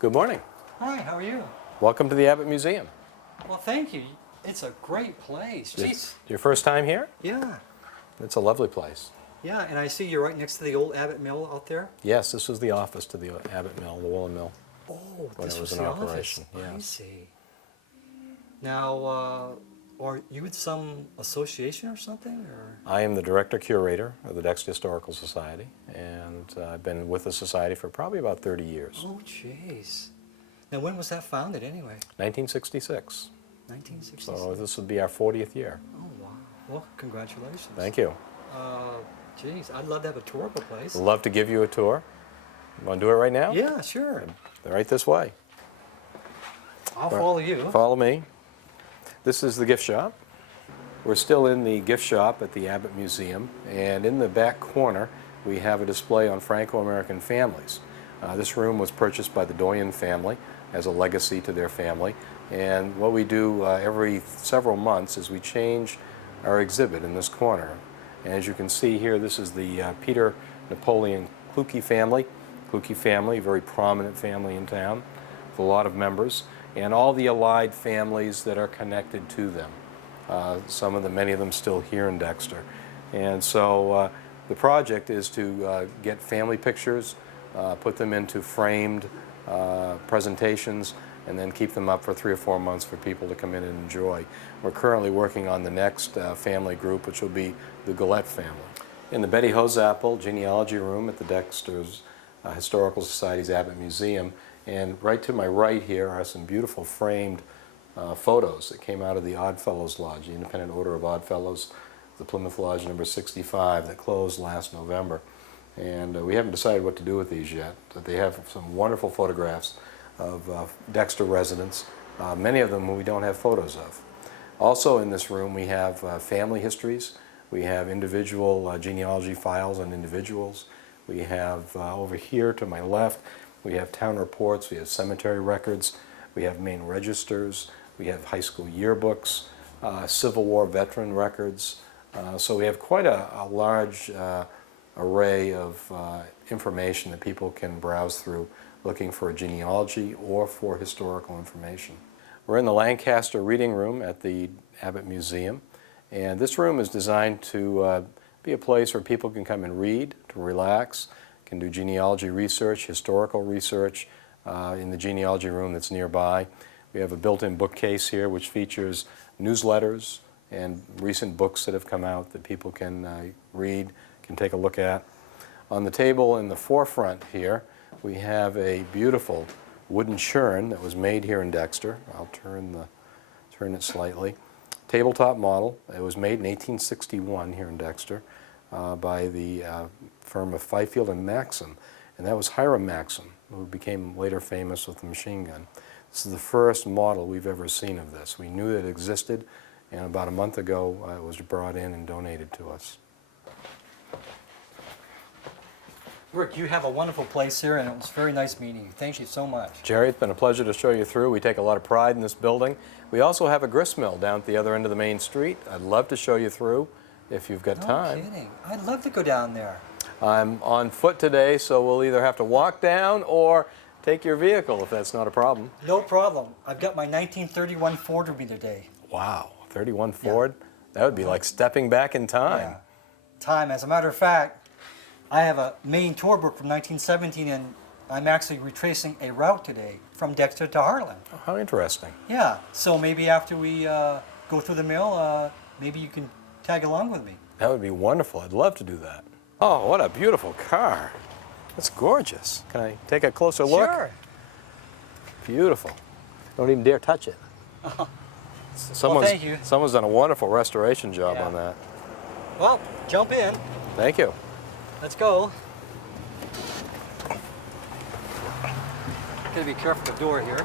Good morning. Hi, how are you? Welcome to the Abbott Museum. Well, thank you. It's a great place. It's your first time here? Yeah. It's a lovely place. Yeah, and I see you're right next to the old Abbott Mill out there. Yes, this was the office to the Abbott Mill, the woolen mill. Oh, when this it was was in the operation. office. I Yes. see. Now, are you with some association or something? Or? I am the director-curator of the Dexter Historical Society, and I've been with the society for probably about 30 years. Oh, jeez. Now, when was that founded anyway? 1966. 1966. So this would be our 40th year. Oh, wow. Well, congratulations. Thank you. Geez, I'd love to have a tour of the place. Love to give you a tour. You want to do it right now? Yeah, sure. Right this way. I'll follow you. Follow me. This is the gift shop. We're still in the gift shop at the Abbott Museum, and in the back corner we have a display on Franco-American families. This room was purchased by the Doyen family as a legacy to their family, and what we do every several months is we change our exhibit in this corner. And as you can see here, this is the Peter Napoleon Kluge family. Kluge family, a very prominent family in town with a lot of members, and all the allied families that are connected to them. Many of them still here in Dexter. And so the project is to get family pictures, put them into framed presentations, and then keep them up for 3 or 4 months for people to come in and enjoy. We're currently working on the next family group, which will be the Gillette family. In the Betty Hosapple genealogy room at the Dexter's Historical Society's Abbott Museum, and right to my right here are some beautiful framed photos that came out of the Oddfellows Lodge, the Independent Order of Oddfellows, the Plymouth Lodge number 65 that closed last November. And we haven't decided what to do with these yet, but they have some wonderful photographs of Dexter residents, many of them we don't have photos of. Also in this room we have family histories, we have individual genealogy files on individuals, we have over here to my left, we have town reports, we have cemetery records, we have Maine registers, we have high school yearbooks, Civil War veteran records. So we have quite a large array of information that people can browse through looking for a genealogy or for historical information. We're in the Lancaster reading room at the Abbott Museum, and this room is designed to be a place where people can come and read, to relax, can do genealogy research, historical research in the genealogy room that's nearby. We have a built-in bookcase here which features newsletters and recent books that have come out that people can read, can take a look at. On the table in the forefront here, we have a beautiful wooden churn that was made here in Dexter. I'll turn it slightly. Tabletop model. It was made in 1861 here in Dexter by the firm of Fifield and Maxim, and that was Hiram Maxim, who became later famous with the machine gun. This is the first model we've ever seen of this. We knew it existed, and about a month ago it was brought in and donated to us. Rick, you have a wonderful place here, and it was very nice meeting you. Thank you so much. Jerry, it's been a pleasure to show you through. We take a lot of pride in this building. We also have a grist mill down at the other end of the main street. I'd love to show you through if you've got time. No kidding. I'd love to go down there. I'm on foot today, so we'll either have to walk down or take your vehicle if that's not a problem. No problem. I've got my 1931 Ford with me today. Wow, 31 Ford? Yeah. That would be like stepping back in time. Yeah. Time. As a matter of fact, I have a Maine tour book from 1917, and I'm actually retracing a route today from Dexter to Hartland. Oh, how interesting. Yeah, so maybe after we go through the mill, maybe you can tag along with me. That would be wonderful. I'd love to do that. Oh, what a beautiful car. That's gorgeous. Can I take a closer look? Sure. Beautiful. Don't even dare touch it. Well, thank you. Someone's done a wonderful restoration job on that. Well, jump in. Thank you. Let's go. to be careful with the door here.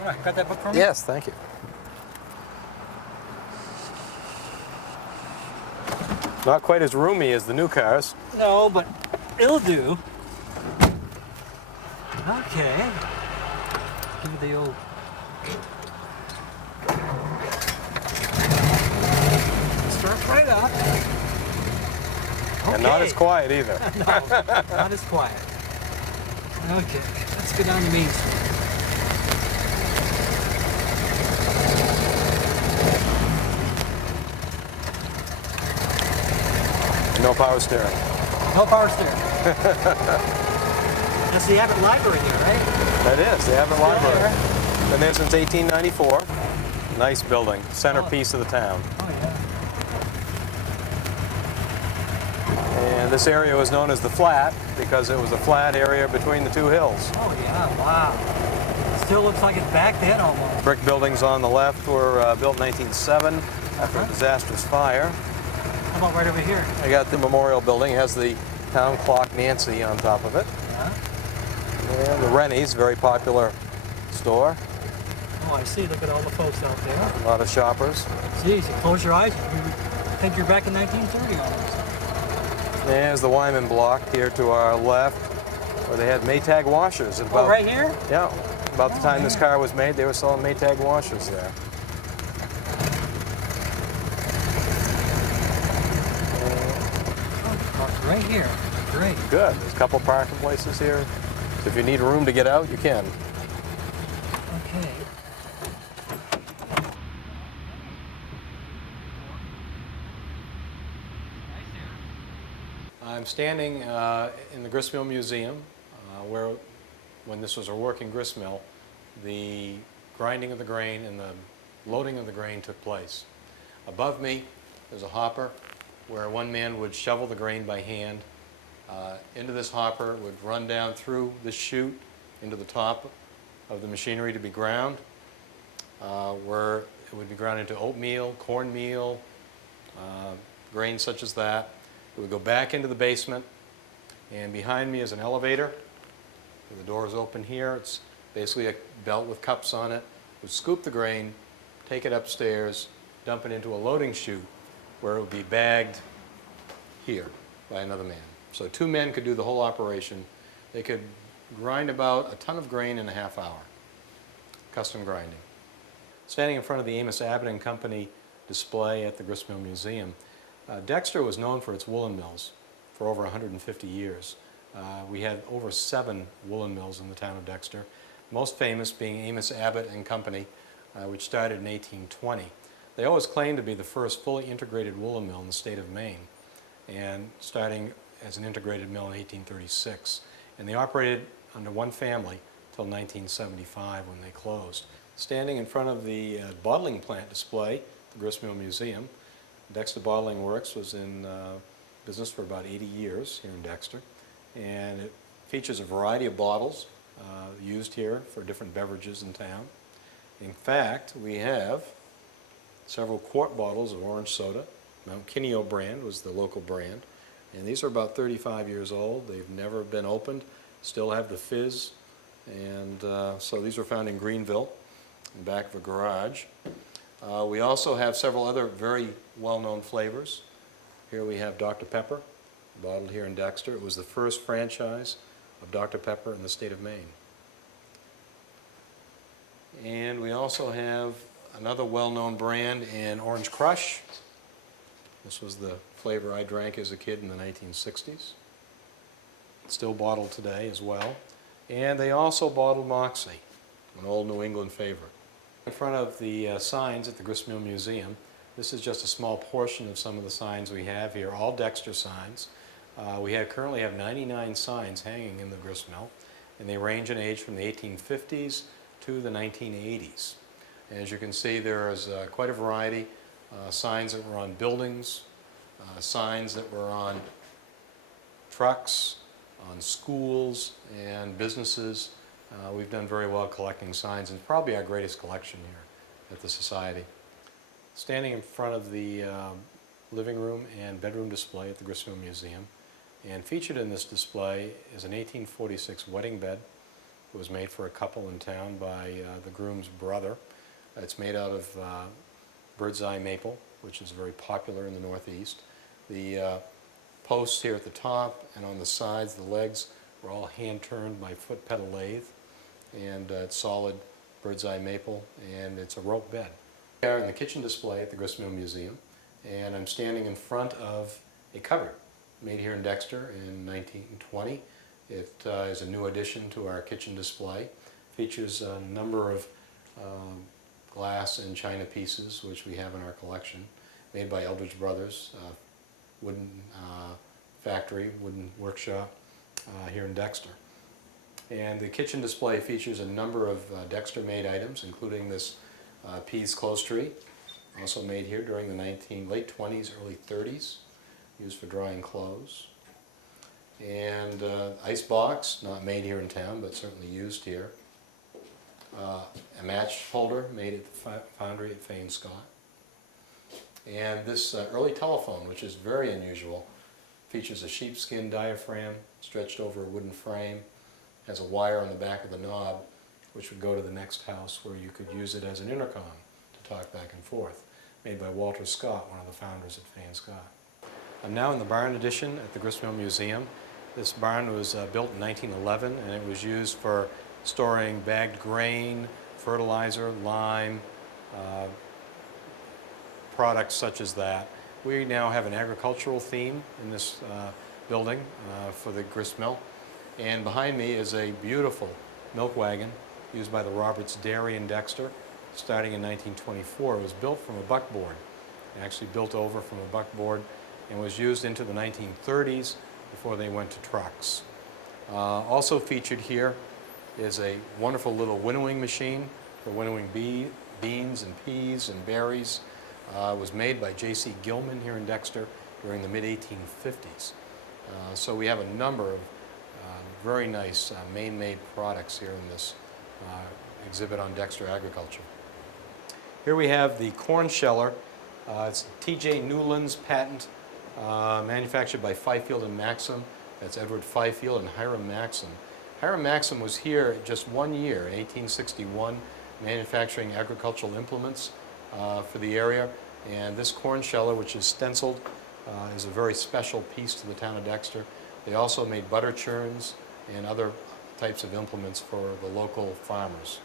All right, got that book for me? Yes, thank you. Not quite as roomy as the new cars. No, but it'll do. Okay. Give it the old. Start right up. Okay. And not as quiet either. No, not as quiet. Okay, let's go down to Main Street. No power steering. No power steering. That's the Abbott Library here, right? That is, the Abbott Still Library. there. Been there since 1894. Nice building, centerpiece of the town. Oh, yeah. And this area was known as the Flat because it was a flat area between the two hills. Oh, yeah, wow. Still looks like it's back then almost. Brick buildings on the left were built in 1907 after a disastrous fire. How about right over here? I got the memorial building, it has the town clock Nancy on top of it. Yeah. And the Rennie's, very popular store. Oh, I see. Look at all the folks out there. A lot of shoppers. Geez, you close your eyes, you think you're back in 1930 almost. There's the Wyman block here to our left, where they had Maytag washers. At Oh, right here? Yeah, about the time this man. car was made, they were selling Maytag washers there. Oh, right here. Great. Good. There's a couple parking places here. So if you need room to get out, you can. Okay. I'm standing in the grist mill museum where, when this was a working grist mill, the grinding of the grain and the loading of the grain took place. Above me there's a hopper where one man would shovel the grain by hand. Into this hopper would run down through the chute into the top of the machinery to be ground, where it would be ground into oatmeal, cornmeal, grains such as that. It would go back into the basement, and behind me is an elevator. The door is open here. It's basically a belt with cups on it. It would scoop the grain, take it upstairs, dump it into a loading chute where it would be bagged here by another man. So two men could do the whole operation. They could grind about a ton of grain in a half hour, custom grinding. Standing in front of the Amos Abbott and Company display at the Grist Mill Museum, Dexter was known for its woolen mills for over 150 years. We had over 7 woolen mills in the town of Dexter, most famous being Amos Abbott and Company, which started in 1820. They always claimed to be the first fully integrated woolen mill in the state of Maine, and starting as an integrated mill in 1836. And they operated under one family till 1975 when they closed. Standing in front of the bottling plant display, the Grist Mill Museum, Dexter Bottling Works was in business for about 80 years here in Dexter, and it features a variety of bottles used here for different beverages in town. In fact, we have several quart bottles of orange soda. Mount Kineo brand was the local brand, and these are about 35 years old. They've never been opened, still have the fizz, and so these were found in Greenville, in the back of a garage. We also have several other very well-known flavors. Here we have Dr. Pepper, bottled here in Dexter. It was the first franchise of Dr. Pepper in the state of Maine. And we also have another well-known brand in Orange Crush. This was the flavor I drank as a kid in the 1960s. It's still bottled today as well. And they also bottled Moxie, an old New England favorite. In front of the signs at the Grist Mill Museum, this is just a small portion of some of the signs we have here, all Dexter signs. We currently have 99 signs hanging in the grist mill, and they range in age from the 1850s to the 1980s. And as you can see, there is quite a variety. Signs that were on buildings, signs that were on trucks, on schools and businesses. We've done very well collecting signs, and it's probably our greatest collection here at the Society. Standing in front of the living room and bedroom display at the Grist Mill Museum, and featured in this display is an 1846 wedding bed It was made for a couple in town by the groom's brother. It's made out of bird's eye maple, which is very popular in the Northeast. The posts here at the top and on the sides, the legs, were all hand-turned by foot pedal lathe, and it's solid bird's eye maple, and it's a rope bed. We are in the kitchen display at the Grist Museum, and I'm standing in front of a cupboard made here in Dexter in 1920. It is a new addition to our kitchen display. Features a number of glass and china pieces, which we have in our collection, made by Eldridge Brothers, wooden factory, wooden workshop here in Dexter. And the kitchen display features a number of Dexter-made items, including this Pease clothes tree, also made here during the late 20s, early 30s, used for drying clothes. And ice box, not made here in town, but certainly used here. A match holder made at the foundry at Fane Scott. And this early telephone, which is very unusual, features a sheepskin diaphragm stretched over a wooden frame, has a wire on the back of the knob, which would go to the next house where you could use it as an intercom to talk back and forth, made by Walter Scott, one of the founders at Fane Scott. I'm now in the barn addition at the Grist Museum. This barn was built in 1911, and it was used for storing bagged grain, fertilizer, lime, products such as that. We now have an agricultural theme in this building for the grist mill. And behind me is a beautiful milk wagon used by the Roberts Dairy in Dexter, starting in 1924. It was built from a buckboard, actually built over from a buckboard, and was used into the 1930s before they went to trucks. Also featured here is a wonderful little winnowing machine for winnowing beans and peas and berries. It was made by J.C. Gilman here in Dexter during the mid-1850s. So we have a number of very nice Maine-made products here in this exhibit on Dexter agriculture. Here we have the corn sheller. It's T.J. Newland's patent, manufactured by Fifield and Maxim. That's Edward Fifield and Hiram Maxim. Hiram Maxim was here just 1 year, in 1861, manufacturing agricultural implements for the area. And this corn sheller, which is stenciled, is a very special piece to the town of Dexter. They also made butter churns and other types of implements for the local farmers.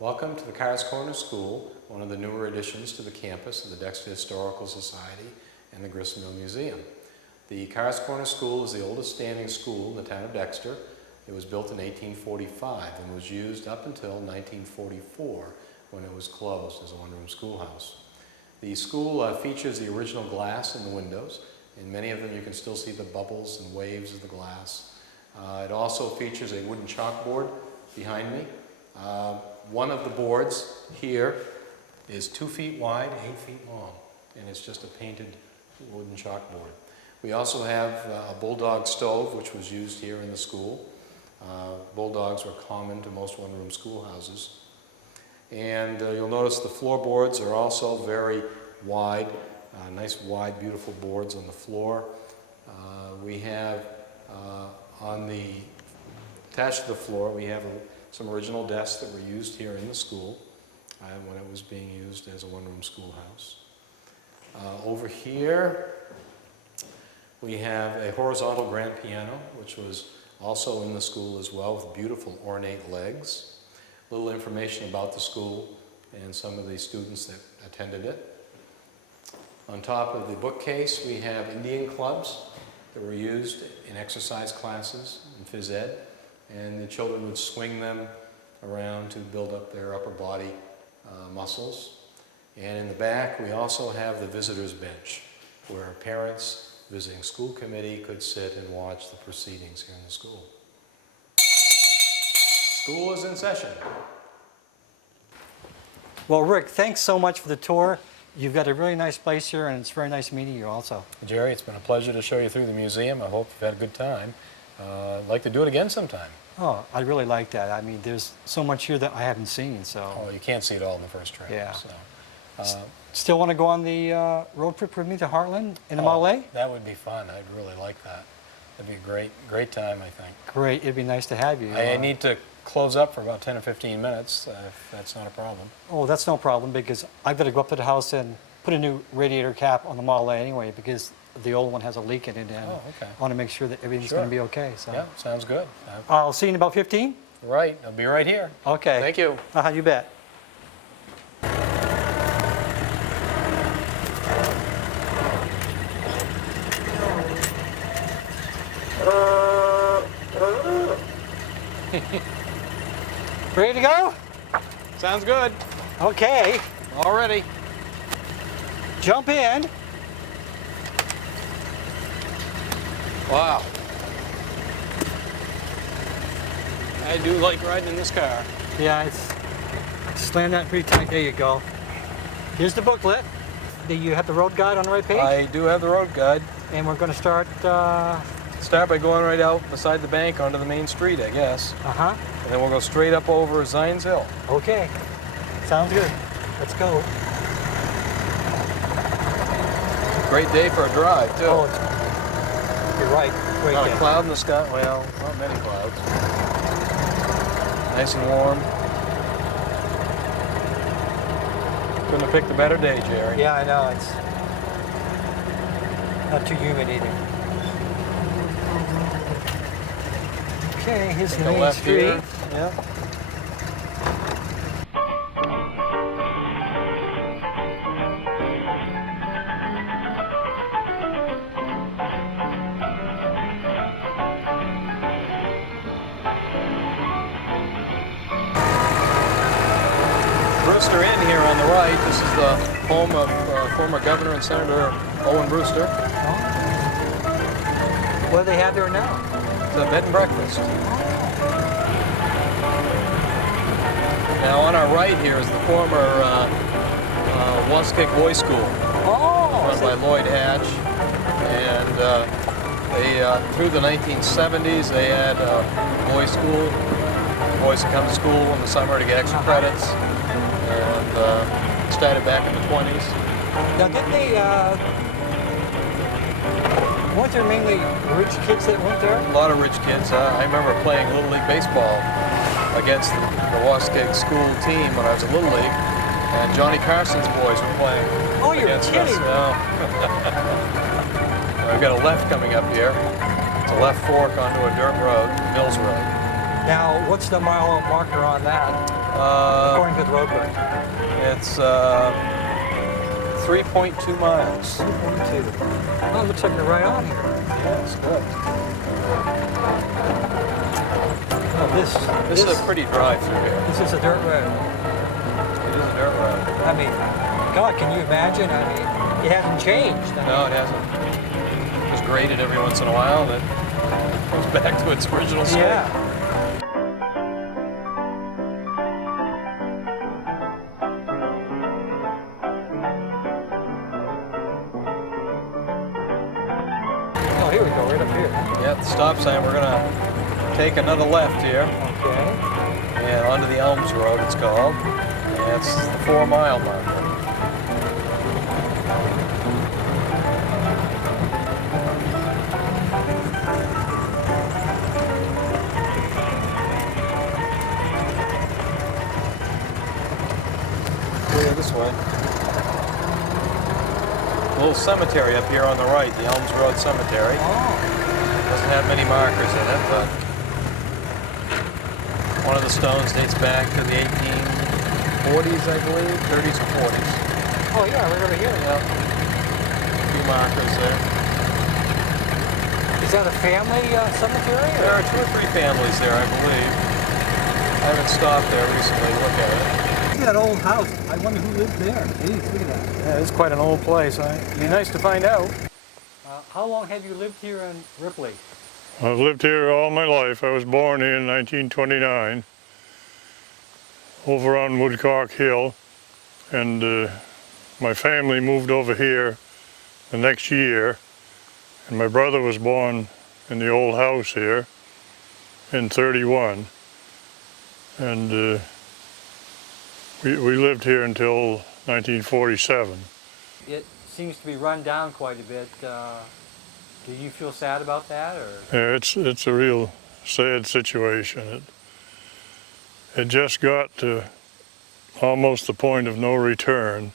Welcome to the Cars Corner School, one of the newer additions to the campus of the Dexter Historical Society and the Grist Museum. The Cars Corner School is the oldest standing school in the town of Dexter. It was built in 1845 and was used up until 1944 when it was closed as a one-room schoolhouse. The school features the original glass in the windows. In many of them you can still see the bubbles and waves of the glass. It also features a wooden chalkboard behind me. One of the boards here is 2 feet wide, 8 feet long, and it's just a painted wooden chalkboard. We also have a bulldog stove, which was used here in the school. Bulldogs were common to most one-room schoolhouses. And you'll notice the floorboards are also very wide, nice wide, beautiful boards on the floor. We have attached to the floor, we have some original desks that were used here in the school when it was being used as a one-room schoolhouse. Over here, we have a horizontal grand piano, which was also in the school as well, with beautiful ornate legs. A little information about the school and some of the students that attended it. On top of the bookcase, we have Indian clubs that were used in exercise classes in phys ed, and the children would swing them around to build up their upper body muscles. And in the back, we also have the visitor's bench, where parents visiting school committee could sit and watch the proceedings here in the school. School is in session. Well, Rick, thanks so much for the tour. You've got a really nice place here, and it's very nice meeting you also. Jerry, it's been a pleasure to show you through the museum. I hope you've had a good time. I'd like to do it again sometime. Oh, I really like that. I mean, there's so much here that I haven't seen, Oh, so. you can't see it all in the first trip. Yeah. So. Still want to go on the road trip with me to Hartland in the Model A? That would be fun. I'd really like that. It'd be a great time, I think. Great. It'd be nice to have you. I need to close up for about 10 or 15 minutes, if that's not a problem. Oh, that's no problem because I've got to go up to the house and put a new radiator cap on the Model A anyway because the old one has a leak in it, and Oh, okay. I want to make sure that everything's Sure. going to be okay. So. Yeah, sounds good. I'll see you in about 15? Right, I'll be right here. Okay. Thank you. You bet. Ready to go? Sounds good. Okay. Already. Jump in. Wow. I do like riding in this car. Yeah, slam that pretty tight. There you go. Here's the booklet. Do you have the road guide on the right page? I do have the road guide. And we're going to start. Start by going right out beside the bank onto the main street, I guess. Uh-huh. And then we'll go straight up over Zines Hill. Okay. Sounds good. Let's go. Great day for a drive, too. Oh, you're right. Great Not a day. cloud in the sky. Well, not many clouds. Nice and warm. Couldn't have picked a better day, Jerry. Yeah, I know. It's not too humid either. Okay, here's the Take a main left street. here. Yep. Brewster Inn here on the right. This is the home of former Governor and Senator Owen Brewster. What do they have there now? It's a bed and breakfast. Now on our right here is the former Waskik Boys School, Oh! run by Lloyd Hatch. And through the 1970s, they had a boys' school. Boys would come to school in the summer to get extra credits. And started back in the 20s. Now, didn't they, weren't there mainly rich kids that went there? A lot of rich kids. I remember playing Little League Baseball against the Waskig school team when I was at Little League. And Johnny Carson's boys were playing against us. Kidding. We've got a left coming up here. It's a left fork onto a dirt road, Mills Road. Now, what's the mile marker on that, according to the road book? It's 3.2 miles. 2.2. Oh, it looks like they're right on here. Yeah, it's good. Oh, This is a pretty drive through here. This is a dirt road. It is a dirt road. I mean, God, can you imagine? I mean, it hasn't changed. I mean, No, it hasn't. Just graded every once in a while, then goes back to its original state. yeah. Oh, here we go, right up here. Yeah, at the stop sign, we're gonna take another left here, Okay. and onto the Elms Road, it's called. And it's the 4-mile marker. This way. A little cemetery up here on the right, the Elms Road Cemetery. Oh, Doesn't have many markers in it, but one of the stones dates back to the 1840s, I believe, 30s or 40s. oh yeah, right over here. Yep. A few markers there. Is that a family cemetery? There are 2 or 3 families there, I believe. I haven't stopped there recently to look at it. Look at that old house. I wonder who lived there. Geez, look at that. Yeah, it's quite an old place. It'd be nice to find out. How long have you lived here in Ripley? I've lived here all my life. I was born here in 1929, over on Woodcock Hill, and my family moved over here the next year, and my brother was born in the old house here in '31, and we lived here until 1947. It seems to be run down quite a bit. Do you feel sad about that, or? Yeah, it's a real sad situation. It just got to almost the point of no return.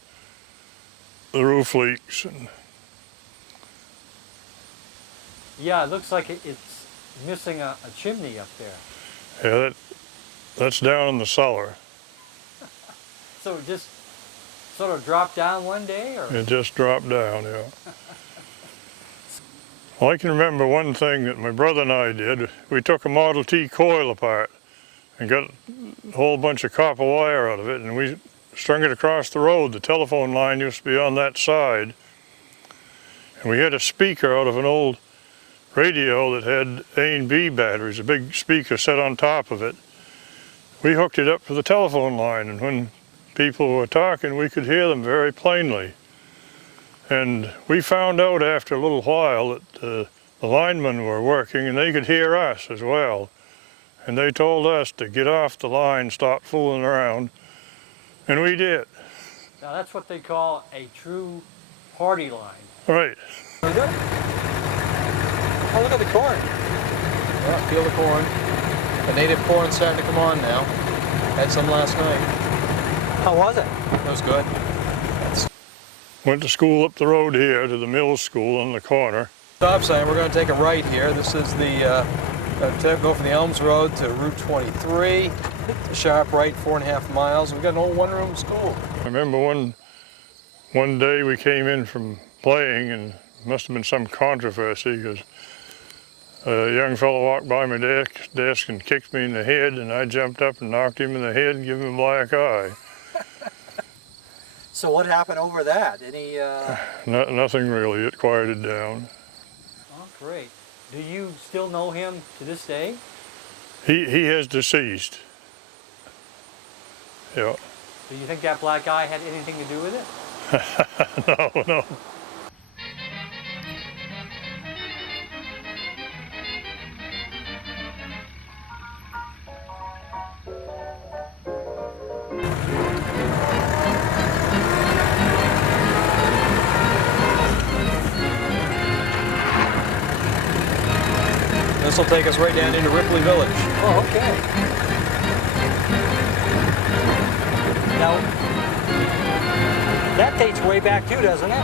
The roof leaks, and Yeah, it looks like it's missing a chimney up there. yeah, that's down in the cellar. So it just sort of dropped down one day, or? It just dropped down, yeah. Well, I can remember one thing that my brother and I did. We took a Model T coil apart and got a whole bunch of copper wire out of it, and we strung it across the road. The telephone line used to be on that side. And we had a speaker out of an old radio that had A and B batteries, a big speaker set on top of it. We hooked it up to the telephone line, and when people were talking, we could hear them very plainly. And we found out after a little while that the linemen were working and they could hear us as well. And they told us to get off the line, stop fooling around, and we did. Now that's what they call a true party line. Right. Oh, look at the corn. Yeah, feel the corn. The native corn's starting to come on now. Had some last night. How was it? It was good. Went to school up the road here to the mill school on the corner. Stop sign, we're going to take a right here. This is the, go from the Elms Road to Route 23. A sharp right, 4.5 miles. We've got an old one-room school. I remember one day we came in from playing, and must have been some controversy because a young fellow walked by my desk and kicked me in the head, and I jumped up and knocked him in the head and gave him a black eye. So what happened over that? Any? Nothing really. It quieted down. Oh, great. Do you still know him to this day? He has deceased. Yeah. Do you think that black eye had anything to do with it? No. This will take us right down into Ripley Village. Oh, okay. Now, that dates way back too, doesn't it?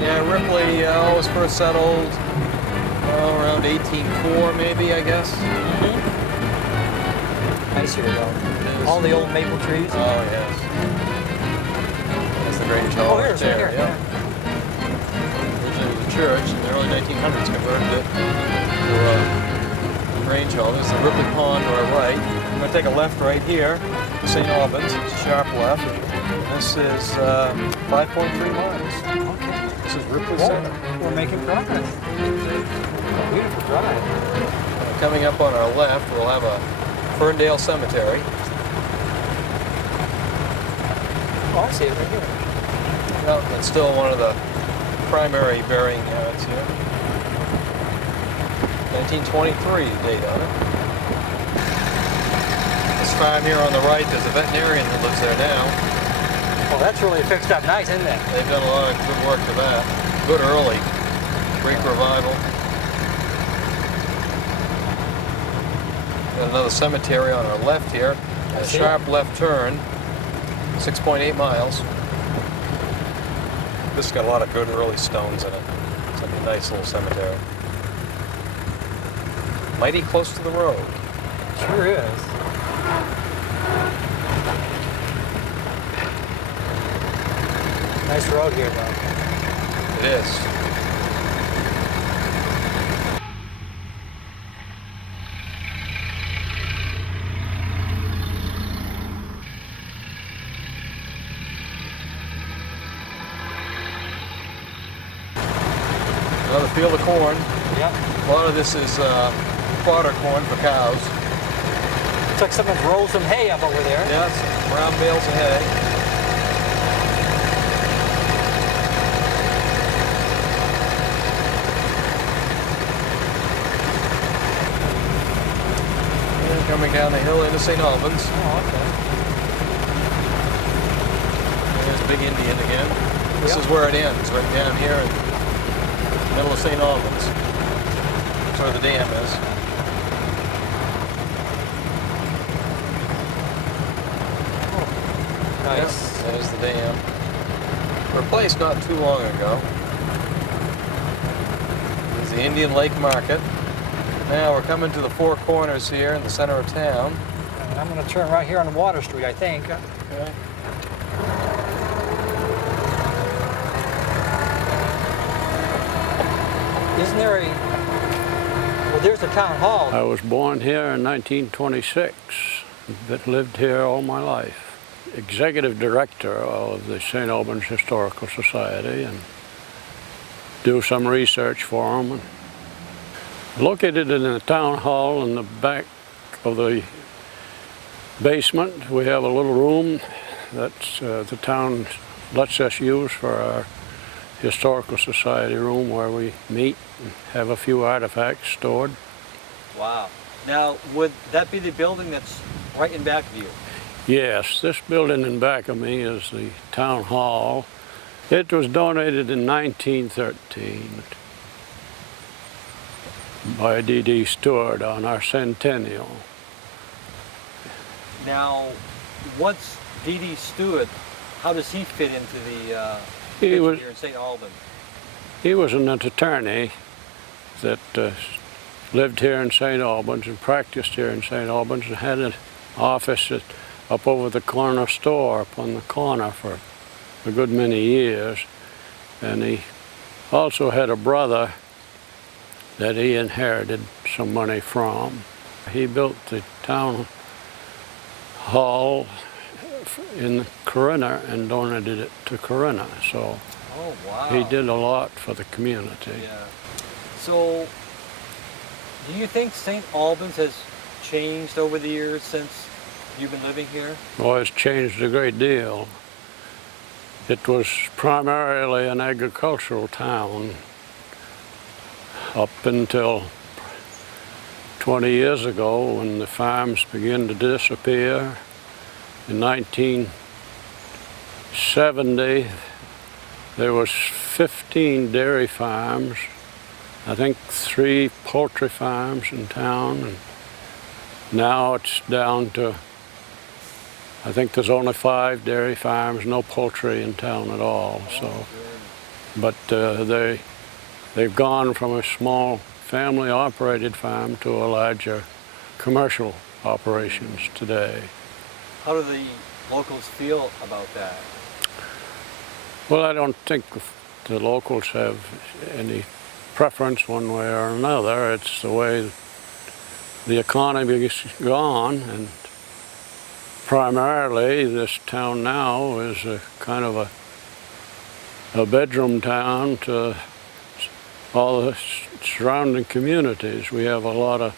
Yeah, Ripley was first settled around 1804, maybe, I guess. Nice here, though. All the old maple trees. Oh, yes. That's the Grange Hall. Oh, here's there, right here. yeah. Originally it was a church in the early 1900s, converted it to a Grange Hall. This is the Ripley Pond to our right. I'm going to take a left right here to St. Albans. It's a sharp left. This is 5.3 miles. Okay. This is Ripley Whoa, Center. we're making progress. Beautiful drive. Coming up on our left, we'll have a Ferndale Cemetery. Oh, I see it right here. Well, it's still one of the primary burying yards here. 1923 date on it. This farm here on the right, there's a veterinarian that lives there now. Well, that's really fixed up nice, isn't it? They've done a lot of good work for that. Good early. Great revival. Got another cemetery on our left here. A sharp left turn. 6.8 miles. This has got a lot of good early stones in it. It's like a nice little cemetery. Mighty close to the road. Sure is. Nice road here, though. It is. Another field of corn. Yep. A lot of this is fodder corn for cows. Looks like someone's rolled some hay up over there. Yes, brown bales of hay. coming down the hill into St. Albans. Oh, okay. There's Big Indian again. This Yep. is where it ends, right down here in the middle of St. Albans. That's where the dam is. Nice. Yes, there's the dam. Replaced not too long ago. There's the Indian Lake Market. Now we're coming to the four corners here in the center of town. And I'm going to turn right here on Water Street, I think. Okay. Isn't there a... Well, there's the town hall. I was born here in 1926, but lived here all my life. Executive director of the St. Albans Historical Society and do some research for them. Located in the town hall in the back of the basement, we have a little room that the town lets us use for our Historical Society room where we meet and have a few artifacts stored. Wow. Now, would that be the building that's right in back of you? Yes, this building in back of me is the town hall. It was donated in 1913 by D.D. Stewart on our centennial. Now, what's D.D. Stewart? How does he fit into the He picture was- here in St. Albans? He was an attorney that lived here in St. Albans and practiced here in St. Albans and had an office up over the corner store up on the corner for a good many years. And he also had a brother that he inherited some money from. He built the town hall in Corinna and donated it to Corinna. So Oh, wow. he did a lot for the community. Yeah. So, do you think St. Albans has changed over the years since you've been living here? Well, it's changed a great deal. It was primarily an agricultural town up until 20 years ago when the farms began to disappear. In 1970, there was 15 dairy farms, I think 3 poultry farms in town, and now it's down to, I think there's only 5 dairy farms, no poultry in town at all. So, but they've gone from a small family-operated farm to a larger commercial operations today. How do the locals feel about that? Well, I don't think the locals have any preference one way or another. It's the way the economy has gone, and primarily this town now is a kind of a bedroom town to all the surrounding communities. We have a lot of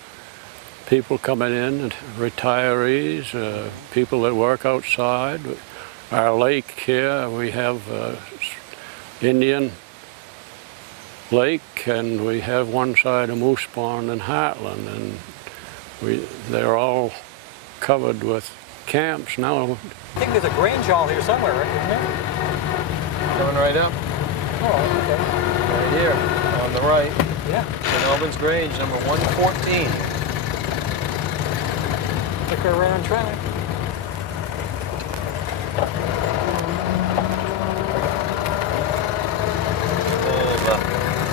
people coming in, and retirees, people that work outside. Our lake here, we have Indian Lake, and we have one side of Moose Pond in Hartland, and they're all covered with camps now. I think there's a Grange Hall here somewhere, right, isn't there? Coming right up, Oh, okay. right here, on the right. Yeah. St. Albans Grange, number 114. Took her right on track.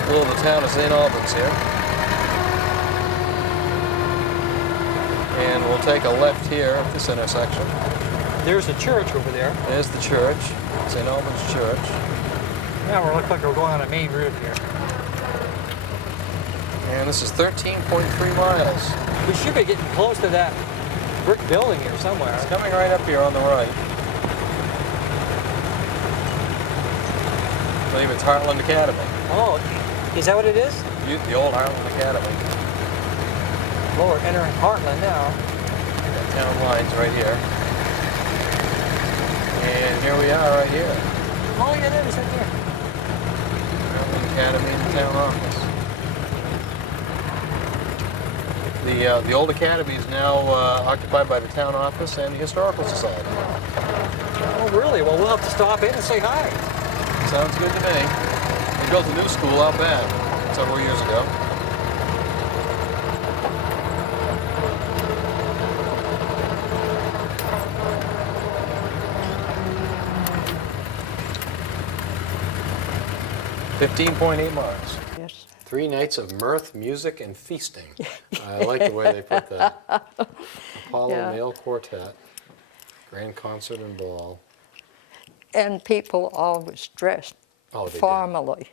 Middle of the town of St. Albans here. And we'll take a left here at this intersection. There's a church over there. There's the church, St. Albans Church. Yeah, we look like we're going on a main route here. And this is 13.3 miles. We should be getting close to that brick building here somewhere. It's coming right up here on the right. I believe it's Hartland Academy. Oh, is that what it is? The old Hartland Academy. Well, we're entering Hartland now. Got town lines right here. And here we are right here. Oh, yeah, that is right there. Hartland Academy and the town office. The old academy is now occupied by the town office and the Historical Society. Oh, really? Well, we'll have to stop in and say hi. Sounds good to me. They built a new school out back several years ago. $15.8 miles. Yes. 3 nights of mirth, music, and feasting. I like the way they put that. Apollo Yeah. Male Quartet, Grand Concert and Ball. And people always dressed Oh, they did. formally.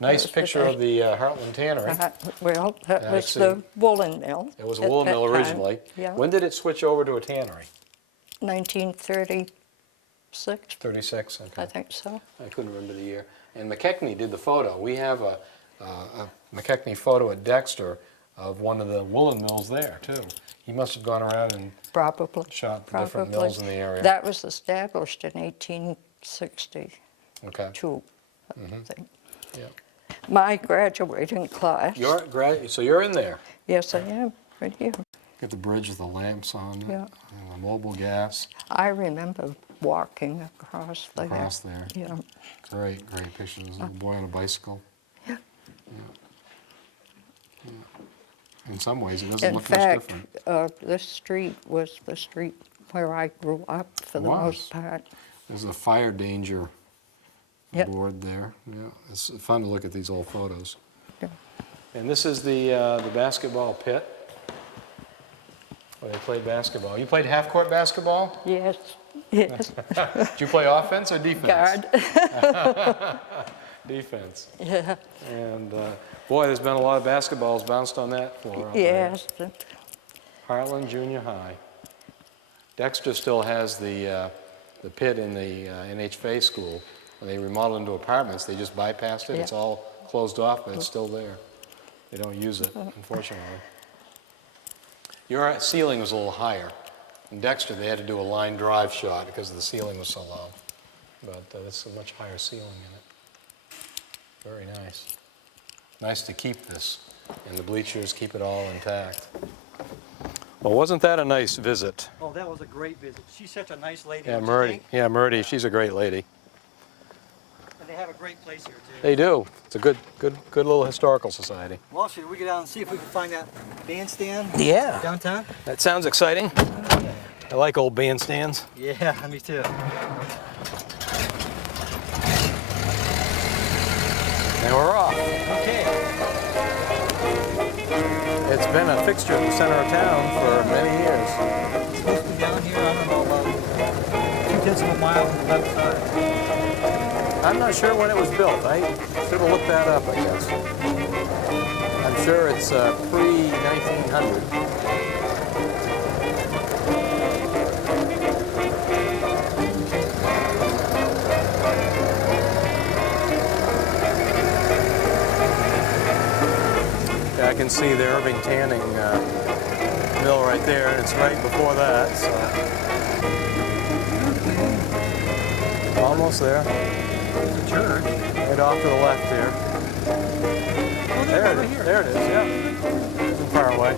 Nice picture of the Hartland Tannery. Well, that Yeah, I was see. the woolen mill. It was a at woolen that mill time. originally. Yeah. When did it switch over to a tannery? 1936, 36, okay. I think so. I couldn't remember the year. And McKechnie did the photo. We have a McKechnie photo at Dexter of one of the woolen mills there, too. He must have gone around and Probably. shot the different Probably. mills in the area. That was established in 1862, Okay. I think. Yeah. My graduating class. So you're in there. Yes, I am, right here. Get the bridge with the lamps on it, Yeah. and the mobile gas I remember walking across there. across there. Yeah. Great, great pictures. A little boy on a bicycle. Yeah. In some ways, it doesn't In look much fact, different. this street was the street where I grew up for the Was. most part. There's a fire danger Yep. board there. Yeah, it's fun to look at these old photos. Yeah. And this is the basketball pit where they played basketball. You played half-court basketball? Yes, yes. Did you play offense or defense? Guard. Defense. Yeah, And boy, there's been a lot of basketballs bounced on that floor. out there. yes. Hartland Junior High. Dexter still has the pit in the NH Fay School. When they remodeled into apartments, they just bypassed it. Yeah. It's all closed off, but it's still there. They don't use it, unfortunately. Your ceiling was a little higher. In Dexter, they had to do a line drive shot because the ceiling was so low. But it's a much higher ceiling in it. Very nice. Nice to keep this, and the bleachers keep it all intact. Well, wasn't that a nice visit? Oh, that was a great visit. She's such a nice lady. Yeah, don't you Murdy. think? Yeah, Murdy. She's a great lady. And they have a great place here, too. They do. It's a good little historical society. Well, should we go down and see if we can find that bandstand Yeah. downtown? That sounds exciting. I like old bandstands. Yeah, me too. And we're off. Okay. It's been a fixture in the center of town for many years. It's supposed to be down here, I don't know, about 2/10 of a mile from the left side. I'm not sure when it was built. I should have looked that up, I guess. I'm sure it's pre-1900. Yeah, I can see the Irving Tanning mill right there, and it's right before that, so. Almost there. Church. Right off to the left here. Oh, There right it is. here. There it is, yeah. Isn't far away.